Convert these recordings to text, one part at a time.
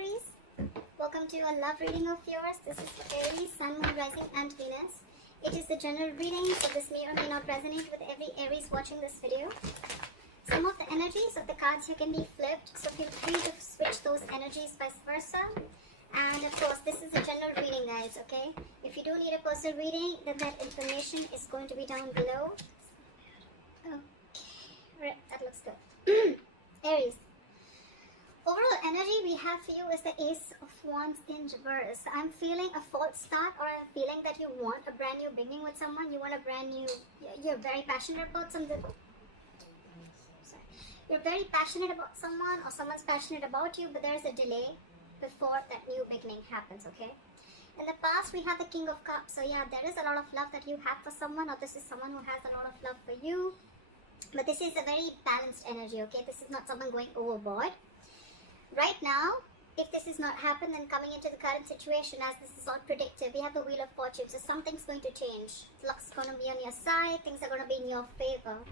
Aries. Welcome to a love reading of yours. This is for Aries, Sun, Moon, Rising and Venus. It is the general reading, so this may or may not resonate with every Aries watching this video. Some of the energies of the cards here can be flipped, so feel free to switch those energies vice versa. And of course, this is a general reading, guys, okay? If you do need a personal reading, then that information is going to be down below. Okay, right, that looks good. Aries. Overall energy we have for you is the Ace of Wands in reverse. I'm feeling a false start, or I'm feeling that you want a brand new beginning with someone. You want a brand new, you're very passionate about something. Sorry. You're very passionate about someone, or someone's passionate about you, but there's a delay before that new beginning happens, okay? In the past, we have the King of Cups. So yeah, there is a lot of love that you have for someone, or this is someone who has a lot of love for you. But this is a very balanced energy, okay? This is not someone going overboard. Right now, if this is not happened, then coming into the current situation, as this is all predictive, we have the Wheel of Fortune. So something's going to change. Luck's going to be on your side. Things are going to be in your favor.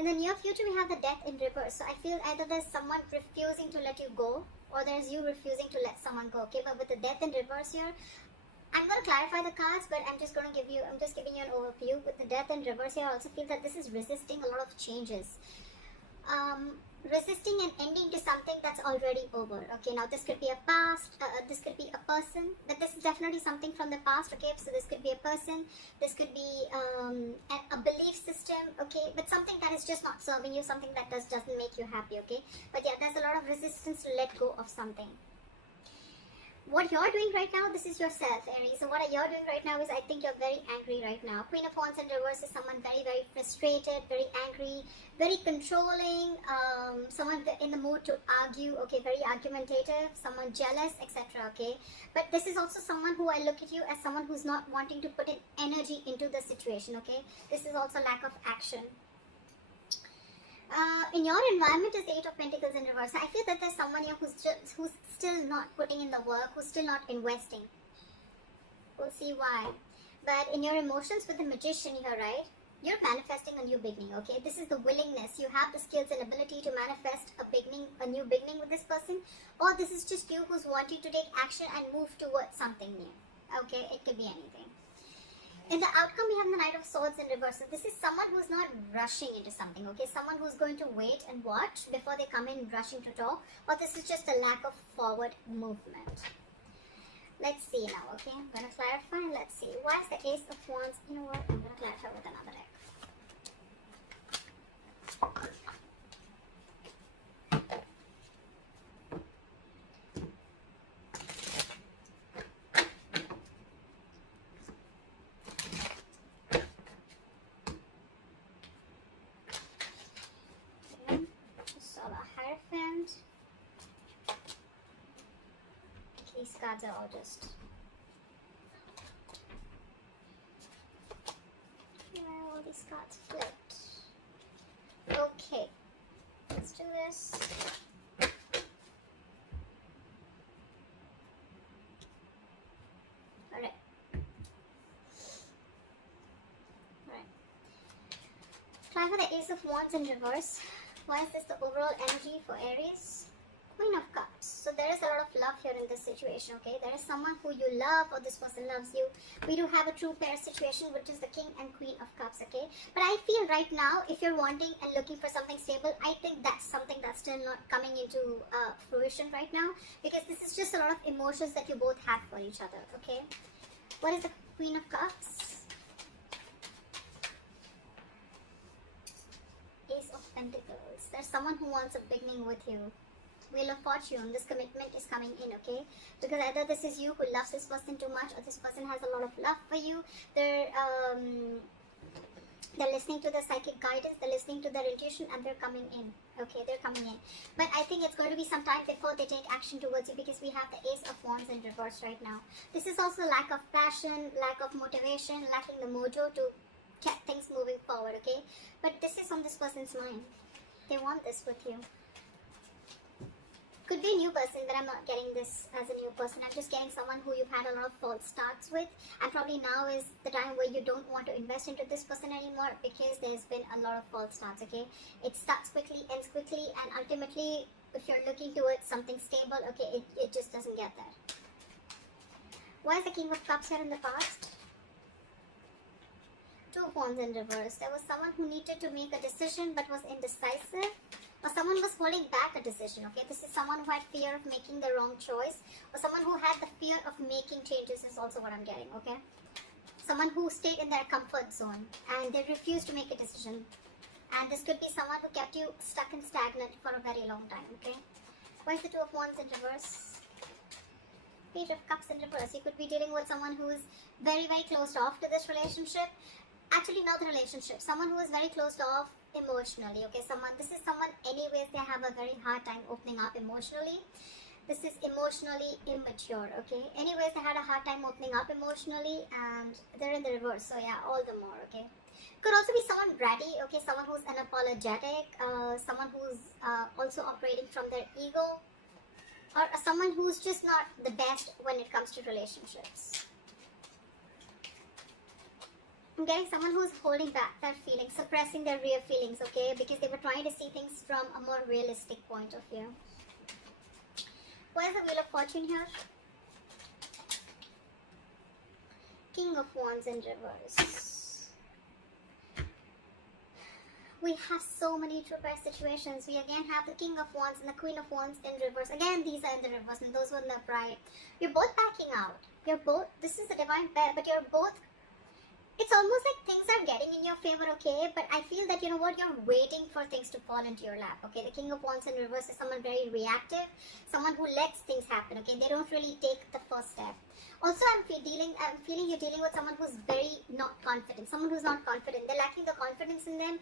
In the near future, we have the Death in reverse. So I feel either there's someone refusing to let you go, or there's you refusing to let someone go. Okay, but with the Death in reverse here, I'm going to clarify the cards, but I'm just giving you an overview. With the Death in reverse here, I also feel that this is resisting a lot of changes. Resisting and ending to something that's already over. Okay, now this could be a past, this could be a person, but this is definitely something from the past. Okay, so this could be a person, this could be a belief system. Okay, but something that is just not serving you, something that doesn't make you happy. Okay, but yeah, there's a lot of resistance to let go of something. What you're doing right now, this is yourself, Aries. So what you're doing right now is, I think you're very angry right now. Queen of Wands in reverse is someone very, very frustrated, very angry, very controlling, someone in the mood to argue, okay, very argumentative, someone jealous, etc., okay? But this is also someone who I look at you as someone who's not wanting to put in energy into the situation, okay? This is also lack of action. In your environment is the Eight of Pentacles in reverse. I feel that there's someone here who's still not putting in the work, who's still not investing. We'll see why. But in your emotions with the Magician here, right? You're manifesting a new beginning, okay? This is the willingness. You have the skills and ability to manifest a new beginning with this person. Or this is just you who's wanting to take action and move towards something new. Okay, it could be anything. In the outcome, we have the Knight of Swords in reverse. So this is someone who's not rushing into something, okay? Someone who's going to wait and watch before they come in rushing to talk. Or this is just a lack of forward movement. Let's see now, okay? I'm going to clarify. Let's see. Why is the Ace of Wands? You know what? I'm going to clarify with another deck. These cards are all just... yeah, all these cards flipped. Okay, let's do this. Alright. Try for the Ace of Wands in reverse. Why is this the overall energy for Aries? Queen of Cups. So there is a lot of love here in this situation, okay? There is someone who you love, or this person loves you. We do have a true pair situation, which is the King and Queen of Cups, okay? But I feel right now, if you're wanting and looking for something stable, I think that's something that's still not coming into fruition right now, because this is just a lot of emotions that you both have for each other, okay? What is the Queen of Cups? Ace of Pentacles. There's someone who wants a beginning with you. Wheel of Fortune, this commitment is coming in, okay? Because either this is you who loves this person too much, or this person has a lot of love for you. They're listening to the psychic guidance, they're listening to their intuition, and they're coming in, okay? They're coming in. But I think it's going to be some time before they take action towards you, because we have the Ace of Wands in reverse right now. This is also lack of passion, lack of motivation, lacking the mojo to get things moving forward, okay? But this is on this person's mind. They want this with you. Could be a new person, but I'm not getting this as a new person. I'm just getting someone who you've had a lot of false starts with, and probably now is the time where you don't want to invest into this person anymore, because there's been a lot of false starts, okay? It starts quickly, ends quickly, and ultimately if you're looking towards something stable, okay, it just doesn't get there. Why is the King of Cups here in the past? Two of Wands in reverse. There was someone who needed to make a decision but was indecisive, or someone was holding back a decision, okay? This is someone who had fear of making the wrong choice, or someone who had the fear of making changes is also what I'm getting, okay? Someone who stayed in their comfort zone and they refused to make a decision. And this could be someone who kept you stuck and stagnant for a very long time, okay? Why is the Two of Wands in reverse? Page of Cups in reverse. You could be dealing with someone who is very, very closed off to this relationship. Actually, not the relationship. Someone who is very closed off emotionally, okay? This is someone, anyways, they have a very hard time opening up emotionally. This is emotionally immature, okay? Anyways, they had a hard time opening up emotionally, and they're in the reverse. So yeah, all the more, okay? Could also be someone bratty, okay? Someone who's unapologetic, someone who's also operating from their ego, or someone who's just not the best when it comes to relationships. I'm getting someone who's holding back their feelings, suppressing their real feelings, okay? Because they were trying to see things from a more realistic point of view. Why is the Wheel of Fortune here? King of Wands in reverse. We have so many true pair situations. We again have the King of Wands and the Queen of Wands in reverse. Again, these are in the reverse and those were in the upright. You're both backing out. This is a divine pair, but you're both, it's almost like things are getting in your favor, okay? But I feel that, you know what, you're waiting for things to fall into your lap, okay? The King of Wands in reverse is someone very reactive, someone who lets things happen, okay? They don't really take the first step. Also, I'm feeling you're dealing with someone who's very not confident, someone who's not confident. They're lacking the confidence in them.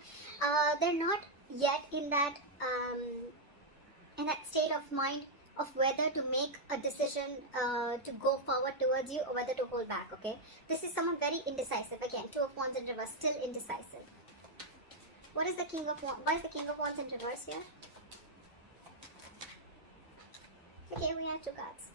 They're not yet in that state of mind of whether to make a decision to go forward towards you or whether to hold back, okay? This is someone very indecisive. Again, Two of Wands in reverse, still indecisive. What is the King of Wands? Why is the King of Wands in reverse here? Okay, we have two cards.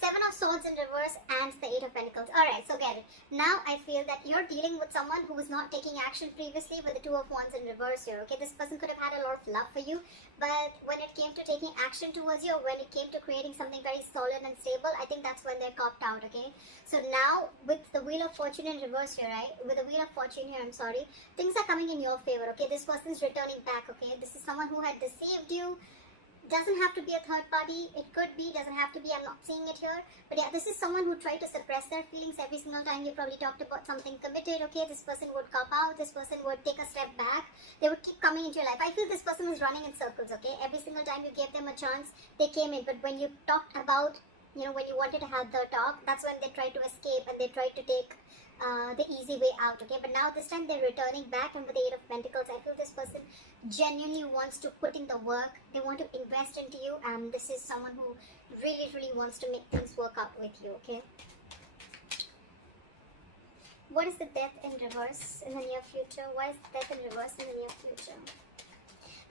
Seven of Swords in reverse and the Eight of Pentacles. Alright, so get it. Now I feel that you're dealing with someone who was not taking action previously with the Two of Wands in reverse here, okay? This person could have had a lot of love for you, but when it came to taking action towards you, or when it came to creating something very solid and stable, I think that's when they're copped out, okay? So now, with the Wheel of Fortune in reverse here, right? With the Wheel of Fortune here, I'm sorry, things are coming in your favor, okay? This person's returning back, okay? This is someone who had deceived you. Doesn't have to be a third party, it could be, doesn't have to be, I'm not seeing it here, but yeah, this is someone who tried to suppress their feelings every single time you probably talked about something committed, okay? This person would cop out, this person would take a step back, they would keep coming into your life. I feel this person is running in circles, okay? Every single time you gave them a chance, they came in, but when you talked about, you know, when you wanted to have the talk, that's when they tried to escape and they tried to take the easy way out, okay? But now this time they're returning back, and with the Eight of Pentacles, I feel this person genuinely wants to put in the work. They want to invest into you, and this is someone who really, really wants to make things work out with you, okay? What is the Death in reverse in the near future? Why is Death in reverse in the near future?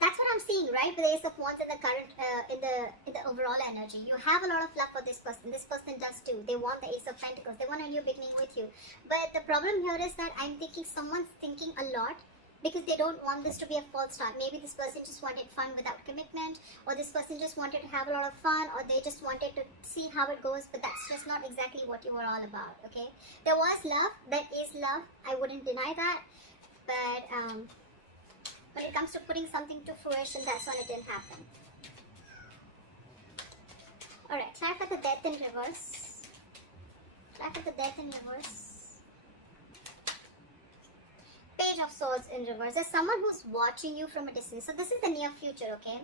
That's what I'm seeing, right? With the Ace of Wands in the current, in the overall energy. You have a lot of love for this person. This person does too. They want the Ace of Pentacles. They want a new beginning with you. But the problem here is that I'm thinking someone's thinking a lot because they don't want this to be a false start. Maybe this person just wanted fun without commitment, or this person just wanted to have a lot of fun, or they just wanted to see how it goes, but that's just not exactly what you were all about, okay? There was love. There is love. I wouldn't deny that. But, when it comes to putting something to fruition, that's when it didn't happen. Alright, clarify the Death in reverse. Clarify the Death in reverse. Page of Swords in reverse. There's someone who's watching you from a distance. So this is the near future, okay?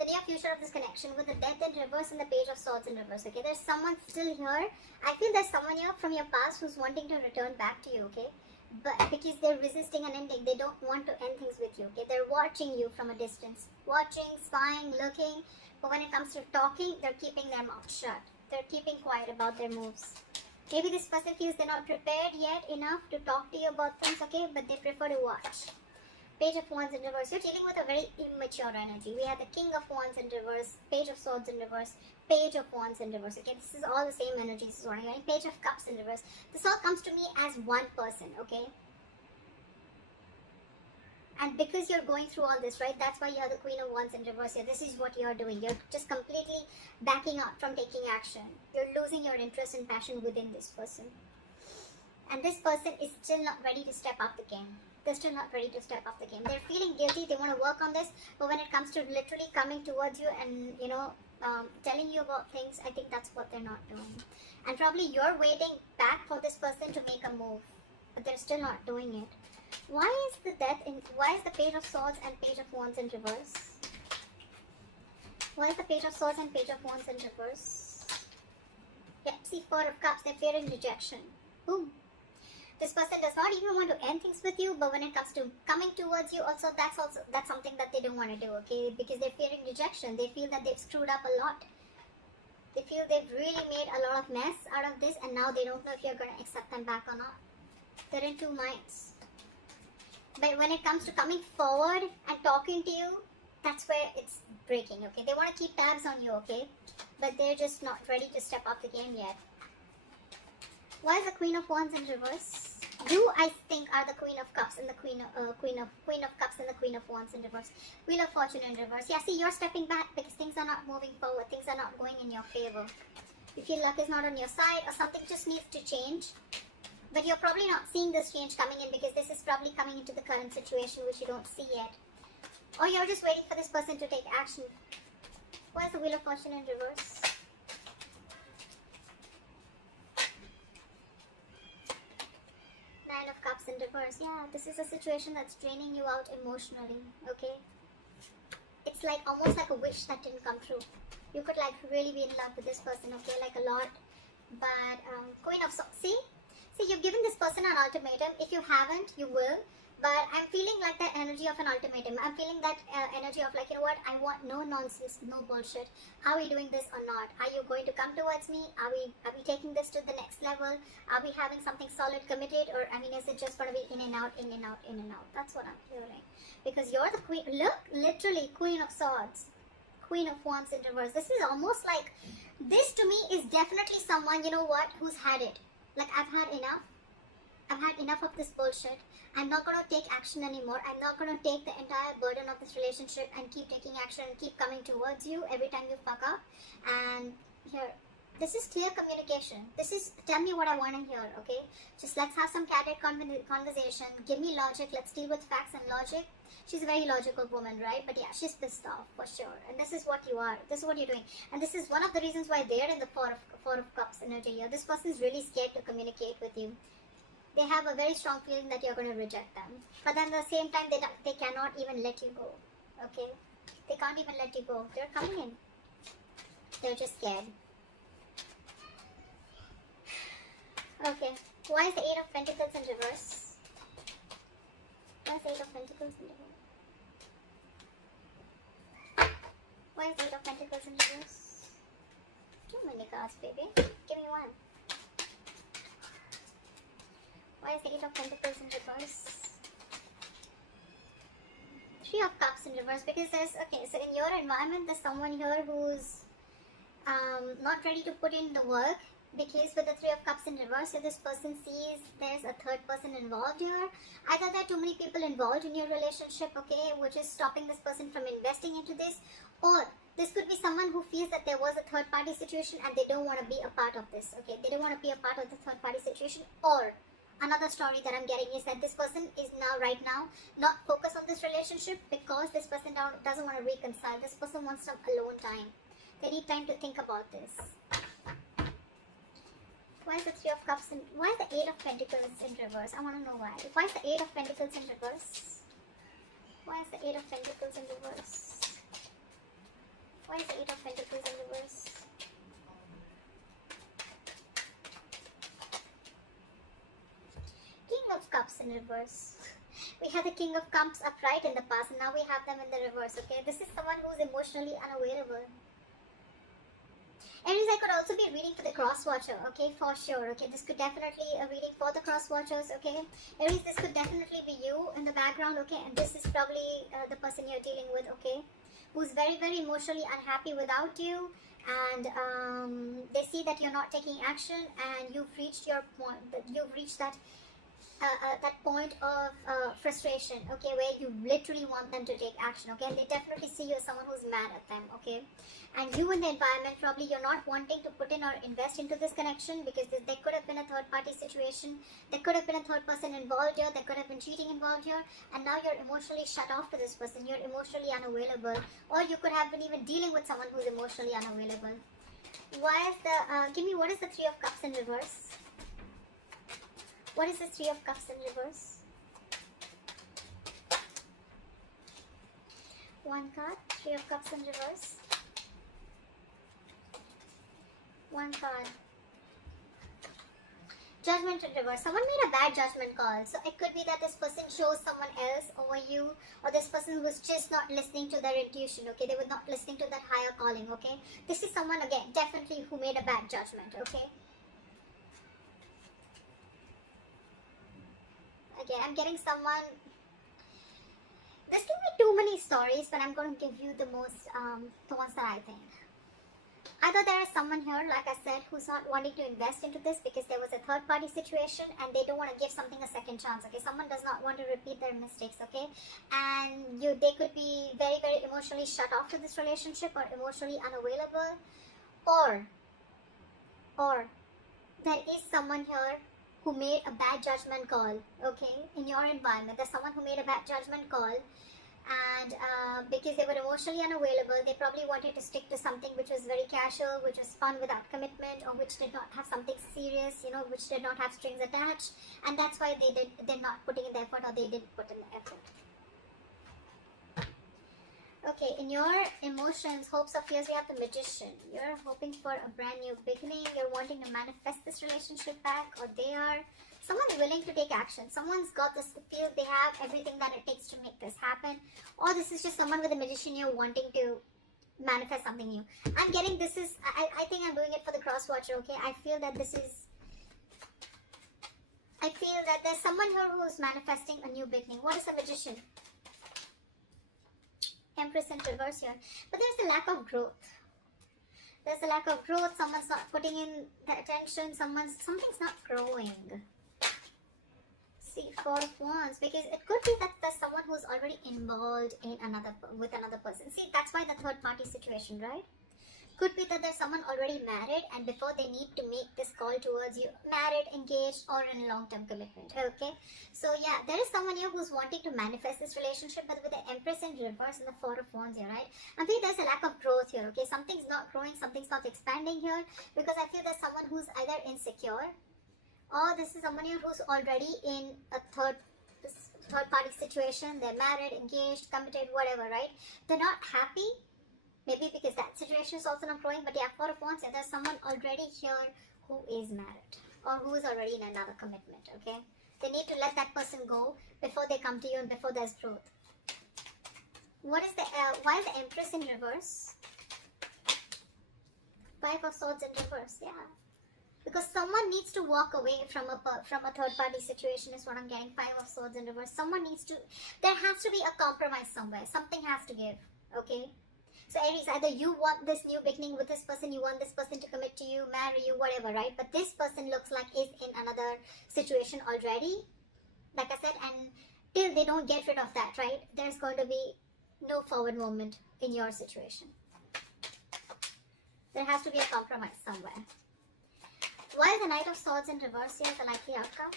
The near future of this connection with the Death in reverse and the Page of Swords in reverse, okay? There's someone still here. I feel there's someone here from your past who's wanting to return back to you, okay? But because they're resisting an ending, they don't want to end things with you, okay? They're watching you from a distance. Watching, spying, looking. But when it comes to talking, they're keeping their mouth shut. They're keeping quiet about their moves. Maybe this person feels they're not prepared yet enough to talk to you about things, okay? But they prefer to watch. Page of Wands in reverse. You're dealing with a very immature energy. We have the King of Wands in reverse, Page of Swords in reverse, Page of Wands in reverse. Okay, this is all the same energy. This is what I'm getting. Page of Cups in reverse. This all comes to me as one person, okay? And because you're going through all this, right, that's why you have the Queen of Wands in reverse here. This is what you're doing. You're just completely backing up from taking action. You're losing your interest and passion within this person. And this person is still not ready to step up the game. They're still not ready to step up the game. They're feeling guilty. They want to work on this. But when it comes to literally coming towards you and, telling you about things, I think that's what they're not doing. And probably you're waiting back for this person to make a move. But they're still not doing it. Why is the Page of Swords and Page of Wands in reverse? Why is the Page of Swords and Page of Wands in reverse? Yeah, see, Four of Cups, they're fearing rejection. Boom. This person does not even want to end things with you, but when it comes to coming towards you, that's something that they don't want to do, okay? Because they're fearing rejection. They feel that they've screwed up a lot. They feel they've really made a lot of mess out of this, and now they don't know if you're going to accept them back or not. They're in two minds. But when it comes to coming forward and talking to you, that's where it's breaking, okay? They want to keep tabs on you, okay? But they're just not ready to step up the game yet. Why is the Queen of Wands in reverse? You, I think, are the Queen of Cups and the Queen of Cups and the Queen of Wands in reverse. Wheel of Fortune in reverse. Yeah, see, you're stepping back because things are not moving forward. Things are not going in your favor. You feel luck is not on your side or something just needs to change. But you're probably not seeing this change coming in because this is probably coming into the current situation which you don't see yet. Or you're just waiting for this person to take action. Why is the Wheel of Fortune in reverse? Nine of Cups in reverse. Yeah, this is a situation that's draining you out emotionally, okay? It's like almost like a wish that didn't come true. You could like really be in love with this person, okay? Like a lot. But Queen of Swords, see, you've given this person an ultimatum. If you haven't, you will. But I'm feeling like the energy of an ultimatum. I'm feeling that energy of like, you know what, I want no nonsense, no bullshit. Are we doing this or not? Are you going to come towards me? Are we taking this to the next level? Are we having something solid committed? Or, I mean, is it just going to be in and out, in and out, in and out? That's what I'm feeling. Because you're the queen, look, literally Queen of Swords, Queen of Wands in reverse. This is almost like, this to me is definitely someone, you know what, who's had it. Like, I've had enough. I've had enough of this bullshit. I'm not going to take action anymore. I'm not going to take the entire burden of this relationship and keep taking action and keep coming towards you every time you fuck up. And here, this is clear communication. This is, tell me what I want to hear, okay? Just let's have some candid conversation. Give me logic. Let's deal with facts and logic. She's a very logical woman, right? But yeah, she's pissed off for sure. And this is what you are. This is what you're doing. And this is one of the reasons why they're in the Four of Cups energy here. This person's really scared to communicate with you. They have a very strong feeling that you're going to reject them. But then at the same time, they cannot even let you go. Okay? They can't even let you go. They're coming in. They're just scared. Okay. Why is the Eight of Pentacles in reverse? Why is the Eight of Pentacles in reverse? Why is the Eight of Pentacles in reverse? Too many cards, baby. Give me one. Why is the Eight of Pentacles in reverse? Three of Cups in reverse, because there's, okay, so in your environment, there's someone here who's not ready to put in the work, because with the Three of Cups in reverse, if this person sees there's a third person involved here, either there are too many people involved in your relationship, okay, which is stopping this person from investing into this, or this could be someone who feels that there was a third party situation and they don't want to be a part of this, okay, they don't want to be a part of the third party situation. Or another story that I'm getting is that this person is right now not focused on this relationship because this person doesn't want to reconcile. This person wants some alone time. They need time to think about this. Why is the Three of Cups in, why is the Eight of Pentacles in reverse? I want to know why. Why is the Eight of Pentacles in reverse? Why is the Eight of Pentacles in reverse? Why is the Eight of Pentacles in reverse? King of Cups in reverse. We had the King of Cups upright in the past and now we have them in the reverse, okay? This is someone who's emotionally unavailable. Aries, I could also be reading for the cross watcher, okay, for sure, okay, this could definitely a reading for the cross watchers, okay. Aries, this could definitely be you in the background, okay, and this is probably the person you're dealing with, okay, who's very, very emotionally unhappy without you, and they see that you're not taking action, and you've reached your point, you've reached that that point of frustration, okay, where you literally want them to take action, okay, and they definitely see you as someone who's mad at them, okay, and you in the environment, probably you're not wanting to put in or invest into this connection because there could have been a third party situation, there could have been a third person involved here, there could have been cheating involved here, and now you're emotionally shut off to this person, you're emotionally unavailable, or you could have been even dealing with someone who's emotionally unavailable. Why is the give me, what is the Three of Cups in reverse? What is the Three of Cups in reverse? One card, Three of Cups in reverse. One card. Judgment in reverse. Someone made a bad judgment call. So it could be that this person chose someone else over you, or this person was just not listening to their intuition, okay? They were not listening to that higher calling, okay? This is someone, again, definitely who made a bad judgment, okay? Again, I'm getting someone. This can be too many stories, but I'm going to give you the most, the ones that I think. Either there is someone here, like I said, who's not wanting to invest into this because there was a third party situation and they don't want to give something a second chance, okay? Someone does not want to repeat their mistakes, okay? And they could be very, very emotionally shut off to this relationship or emotionally unavailable. Or there is someone here who made a bad judgment call, okay, in your environment. There's someone who made a bad judgment call, and because they were emotionally unavailable, they probably wanted to stick to something which was very casual, which was fun without commitment, or which did not have something serious, you know, which did not have strings attached, and that's why they're not putting in the effort, or they didn't put in the effort. Okay, in your emotions, hopes or fears, we have the Magician. You're hoping for a brand new beginning. You're wanting to manifest this relationship back, or they are. Someone's willing to take action. Someone's got this feel they have everything that it takes to make this happen. Or this is just someone with a Magician you're wanting to manifest something new. I'm getting this is, I think I'm doing it for the cross watcher, okay? I feel that there's someone here who's manifesting a new beginning. What is a Magician? Empress in reverse here. But there's a lack of growth. There's a lack of growth. Someone's not putting in the attention. Something's not growing. See, Four of Wands. Because it could be that there's someone who's already involved in with another person. See, that's why the third party situation, right? Could be that there's someone already married, and before they need to make this call towards you, married, engaged, or in long-term commitment, okay? So yeah, there is someone here who's wanting to manifest this relationship, but with the Empress in reverse and the Four of Wands here, right? I feel there's a lack of growth here, okay? Something's not growing, something's not expanding here, because I feel there's someone who's either insecure, or this is someone here who's already in a third party situation. They're married, engaged, committed, whatever, right? They're not happy. Maybe because that situation is also not growing, but yeah, Four of Wands, yeah, there's someone already here who is married or who is already in another commitment, okay? They need to let that person go before they come to you and before there's growth. Why is the Empress in reverse? Five of Swords in reverse, yeah. Because someone needs to walk away from a third party situation is what I'm getting. Five of Swords in reverse. There has to be a compromise somewhere. Something has to give, okay? So Aries, either you want this new beginning with this person, you want this person to commit to you, marry you, whatever, right? But this person looks like is in another situation already, like I said, and till they don't get rid of that, right, there's going to be no forward movement in your situation. There has to be a compromise somewhere. Why is the Knight of Swords in reverse here the likely outcome?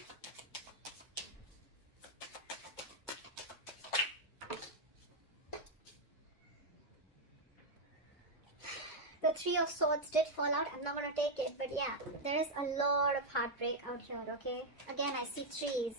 The Three of Swords did fall out. I'm not going to take it, but yeah, there is a lot of heartbreak out here, okay? Again, I see trees.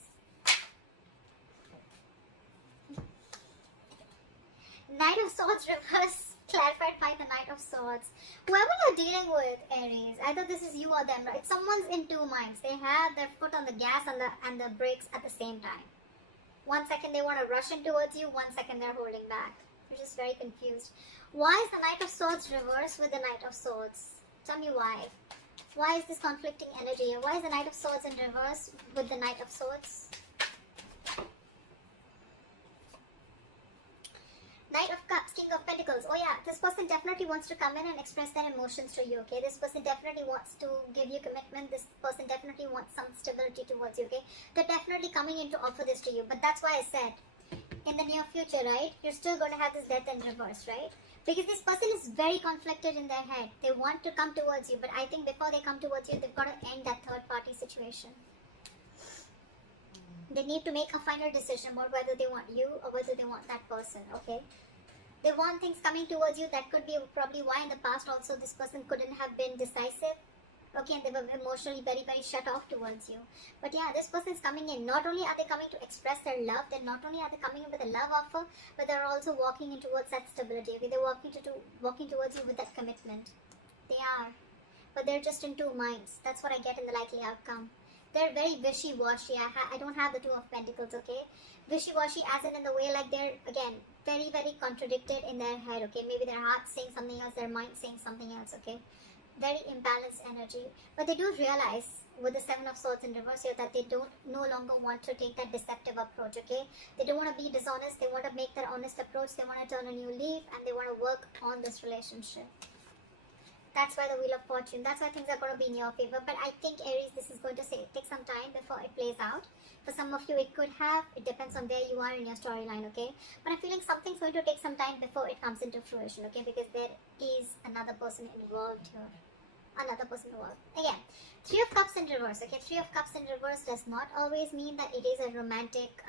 Knight of Swords reverse, clarified by the Knight of Swords. Whoever you're dealing with, Aries, either this is you or them, right? Someone's in two minds. They have their foot on the gas and the brakes at the same time. 1 second they want to rush in towards you, 1 second they're holding back. You're just very confused. Why is the Knight of Swords reversed with the Knight of Swords? Tell me why. Why is this conflicting energy? Why is the Knight of Swords in reverse with the Knight of Swords? Knight of Cups, King of Pentacles. Oh yeah, this person person definitely wants to come in and express their emotions to you, okay? This person definitely wants to give you commitment. This person definitely wants some stability towards you, okay? They're definitely coming in to offer this to you. But that's why I said, in the near future, right, you're still going to have this death in reverse, right? Because this person is very conflicted in their head. They want to come towards you, but I think before they come towards you, they've got to end that third party situation. They need to make a final decision about whether they want you or whether they want that person, okay? They want things coming towards you. That could be probably why in the past also this person couldn't have been decisive. Okay, and they were emotionally very, very shut off towards you. But yeah, this person is coming in. Not only are they coming to express their love, then not only are they coming in with a love offer, but they're also walking in towards that stability. Okay, they're walking towards you with that commitment. They are. But they're just in two minds. That's what I get in the likely outcome. They're very wishy-washy. I don't have the Two of Pentacles, okay? Wishy-washy as in the way like they're, again, very, very contradicted in their head, okay? Maybe their heart's saying something else, their mind's saying something else, okay? Very imbalanced energy. But they do realize with the Seven of Swords in reverse here that they don't no longer want to take that deceptive approach, okay? They don't want to be dishonest. They want to make that honest approach. They want to turn a new leaf and they want to work on this relationship. That's why the Wheel of Fortune. That's why things are going to be in your favor. But I think, Aries, this is going to take some time before it plays out. For some of you, it could have. It depends on where you are in your storyline, okay? But I'm feeling something's going to take some time before it comes into fruition, okay? Because there is another person involved here. Another person involved. Again, Three of Cups in reverse, okay? Three of Cups in reverse does not always mean that it is a romantic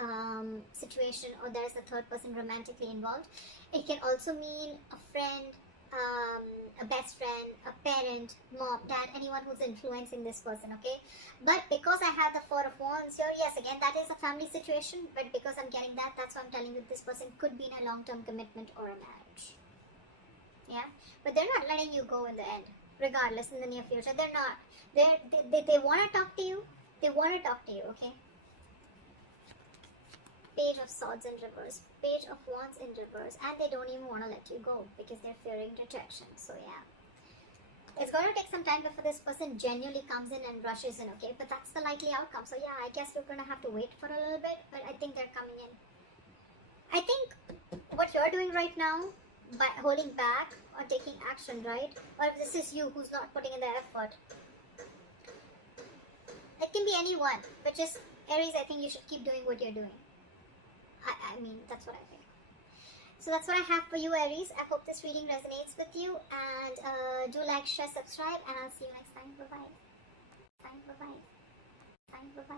situation or there is a third person romantically involved. It can also mean a friend, a best friend, a parent, mom, dad, anyone who's influencing this person, okay? But because I have the Four of Wands here, yes, again, that is a family situation, but because I'm getting that, that's why I'm telling you this person could be in a long-term commitment or a marriage. Yeah? But they're not letting you go in the end, regardless, in the near future. They're not. They want to talk to you. They want to talk to you, okay? Page of Swords in reverse, Page of Wands in reverse, and they don't even want to let you go because they're fearing rejection. So yeah, it's going to take some time before this person genuinely comes in and rushes in, okay? But that's the likely outcome. So yeah, I guess you're going to have to wait for a little bit, but I think they're coming in. I think what you're doing right now, by holding back or taking action, right? Or if this is you who's not putting in the effort, it can be anyone, but just Aries, I think you should keep doing what you're doing. I mean, that's what I think. So that's what I have for you, Aries. I hope this reading resonates with you. And do like, share, subscribe. And I'll see you next time. Bye-bye. Bye-bye. Bye-bye.